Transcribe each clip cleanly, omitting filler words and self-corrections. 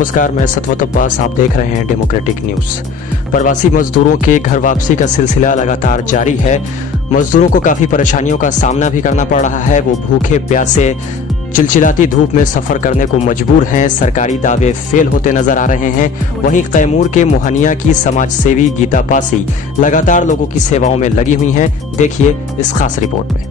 नमस्कार, मैं सतवत अब्बास। आप देख रहे हैं डेमोक्रेटिक न्यूज़। प्रवासी मजदूरों के घर वापसी का सिलसिला लगातार जारी है। मजदूरों को काफ़ी परेशानियों का सामना भी करना पड़ रहा है। वो भूखे प्यासे चिलचिलाती धूप में सफ़र करने को मजबूर हैं। सरकारी दावे फेल होते नजर आ रहे हैं। वहीं कैमूर के मोहनिया की समाज सेवी गीता पासी लगातार लोगों की सेवाओं में लगी हुई हैं। देखिए इस खास रिपोर्ट में।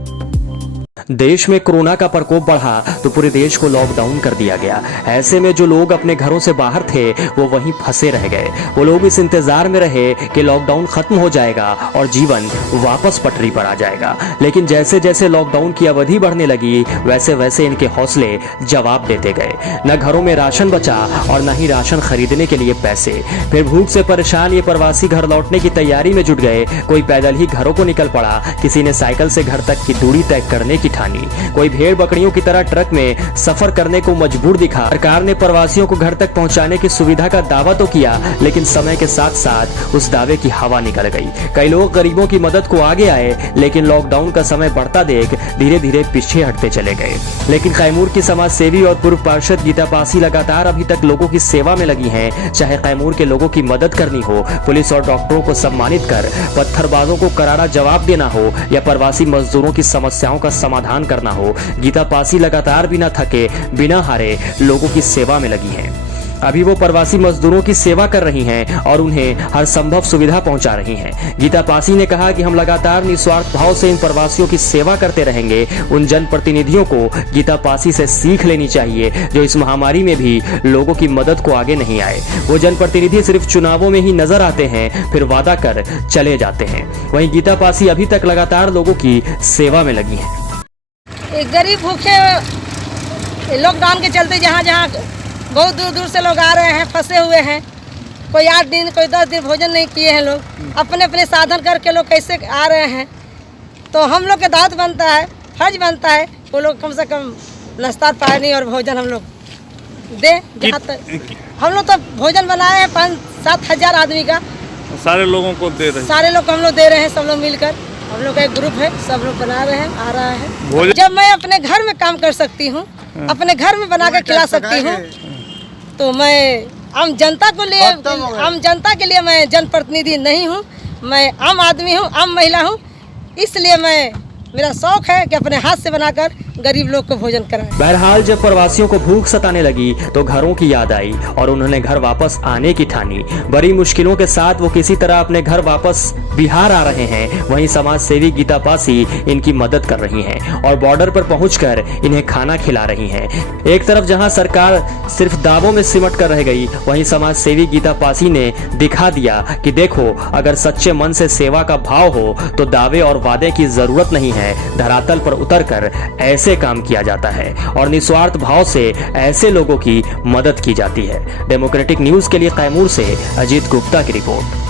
देश में कोरोना का प्रकोप बढ़ा तो पूरे देश को लॉकडाउन कर दिया गया। ऐसे में जो लोग अपने घरों से बाहर थे वो वहीं फंसे रह गए। वो लोग इस इंतजार में रहे कि लॉकडाउन खत्म हो जाएगा और जीवन वापस पटरी पर आ जाएगा। लेकिन जैसे जैसे लॉकडाउन की अवधि बढ़ने लगी वैसे वैसे इनके हौसले जवाब देते गए। न घरों में राशन बचा और न ही राशन खरीदने के लिए पैसे। फिर भूख से परेशान ये प्रवासी घर लौटने की तैयारी में जुट गए। कोई पैदल ही घरों को निकल पड़ा, किसी ने साइकिल से घर तक की दूरी तय करने की ठानी, कोई भेड़ बकरियों की तरह ट्रक में सफर करने को मजबूर दिखा। सरकार ने प्रवासियों को घर तक पहुंचाने की सुविधा का दावा तो किया, लेकिन समय के साथ साथ उस दावे की हवा निकल गई। कई लोग गरीबों की मदद को आगे आए, लेकिन लॉकडाउन का समय बढ़ता देख धीरे धीरे पीछे हटते चले गए। लेकिन कैमूर की समाज सेवी और पूर्व पार्षद गीता पासी लगातार अभी तक लोगों की सेवा में लगी हैं। चाहे कैमूर के लोगों की मदद करनी हो, पुलिस और डॉक्टरों को सम्मानित कर पत्थरबाजों को करारा जवाब देना हो, या प्रवासी मजदूरों की समस्याओं का समाधान करना हो, गीता पासी लगातार बिना थके बिना हारे लोगों की सेवा में लगी हैं। अभी वो प्रवासी मजदूरों की सेवा कर रही हैं और उन्हें हर संभव सुविधा पहुंचा रही हैं। गीता पासी ने कहा कि हम लगातार निस्वार्थ भाव से इन प्रवासियों की सेवा करते रहेंगे। उन जनप्रतिनिधियों को गीता पासी से सीख लेनी चाहिए जो इस महामारी में भी लोगों की मदद को आगे नहीं आए। वो जनप्रतिनिधि सिर्फ चुनावों में ही नजर आते हैं, फिर वादा कर चले जाते हैं। वहीं गीता पासी अभी तक लगातार लोगों की सेवा में लगी हैं। गरीब भूखे लॉकडाउन के चलते जहाँ जहाँ बहुत दूर दूर से लोग आ रहे हैं, फंसे हुए हैं। कोई 8 दिन कोई 10 दिन भोजन नहीं किए हैं। लोग अपने अपने साधन करके लोग कैसे आ रहे हैं, तो हम लोग के दावत बनता है, फर्ज बनता है वो लोग कम से कम नाश्ता पानी और भोजन हम लोग दें। जहाँ तक हम लोग तो भोजन बनाए हैं 5-7 हज़ार आदमी का, सारे लोगों को दे रहे हैं। सारे लोग हम लोग दे रहे हैं, सब लोग मिलकर हम लोग का एक ग्रुप है, सब लोग बना रहे हैं, आ रहा है। जब मैं अपने घर में काम कर सकती हूँ, अपने घर में बना कर खिला सकती हूँ, तो मैं आम जनता के लिए मैं जनप्रतिनिधि नहीं हूँ। मैं आम आदमी हूँ, आम महिला हूँ। इसलिए मेरा शौक है कि अपने हाथ से बनाकर गरीब लोग को भोजन कराएं। बहरहाल जब प्रवासियों को भूख सताने लगी तो घरों की याद आई और उन्होंने घर वापस आने की ठानी। बड़ी मुश्किलों के साथ वो किसी तरह अपने घर वापस बिहार आ रहे हैं। वहीं समाज सेवी गीता पासी इनकी मदद कर रही हैं और बॉर्डर पर पहुंचकर इन्हें खाना खिला रही हैं। एक तरफ जहां सरकार सिर्फ दावों में सिमट कर रह गई, वहीं समाज सेवी गीता पासी ने दिखा दिया कि देखो, अगर सच्चे मन से सेवा का भाव हो तो दावे और वादे की जरूरत नहीं है। धरातल पर उतरकर ऐसे काम किया जाता है और निस्वार्थ भाव से ऐसे लोगों की मदद की जाती है। डेमोक्रेटिक न्यूज़ के लिए कैमूर से अजीत गुप्ता की रिपोर्ट।